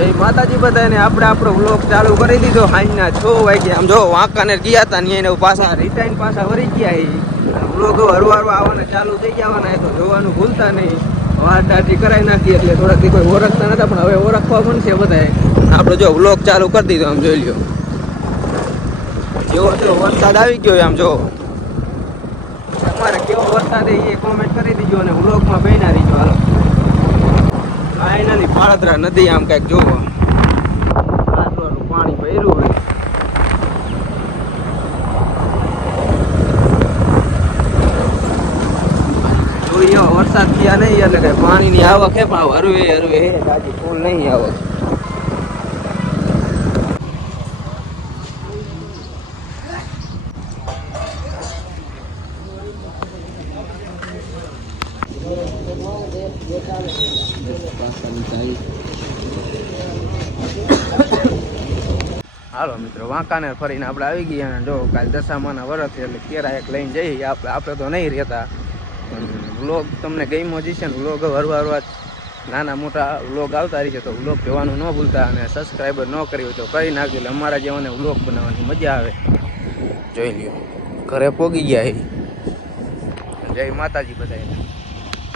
જય માતાજી બધાને આપણે આપણો વ્લોગ ચાલુ કરી દીધો સાંજના 6 વાગે. આમ જો વાંકાનેર ગયા હતા ને એને પાછા રિટાઈન પાછા વળી ગયા. વ્લોગ હરવારો આવવાના ચાલુ થઈ જવાના તો જોવાનું ભૂલતા નહીં. વારદાટી કરાવી નાખી એટલે થોડાક કોઈ ઓળખતા નતા પણ હવે ઓળખવા મળશે બધાએ. આપણે જો વ્લોગ ચાલુ કરી દીધો આમ જોઈ લ્યો. જેવો તેવો વરસાદ આવી ગયો આમ જો. તમારે કેવો વરસાદ એ કોમેન્ટ કરી દીજો અને વ્લોગમાં બન્યા રહીજો. હાલો આયનાની પાળદરા નદી આમ કંઈક જોવો આટલું પાણી ભર્યું હોય. જોઈએ વરસાદ થયા નહીં એટલે કે પાણીની આવક હે પણ હરવે હે ગાજી ફૂલ નહીં આવક. હાલો મિત્રો વાંકાનેર ફરીને આપણે આવી ગયા અને જો કાલ દશામાના વરસ એટલે કેરા એક લઈને જઈએ. આપણે તો નહીં રહેતા વ્લોગ તમને ગમ્યો જશે ને. વ્લોગ હરવા નાના મોટા વ્લોગ આવતા રહી છે તો વ્લોગ જોવાનું ન ભૂલતા અને સબસ્ક્રાઈબર ન કર્યું તો કરી નાખજો એટલે અમારા જેવાને વ્લોગ બનાવવાની મજા આવે. જોઈ લ્યો ઘરે પોગી ગયા. જય માતાજી બધાને.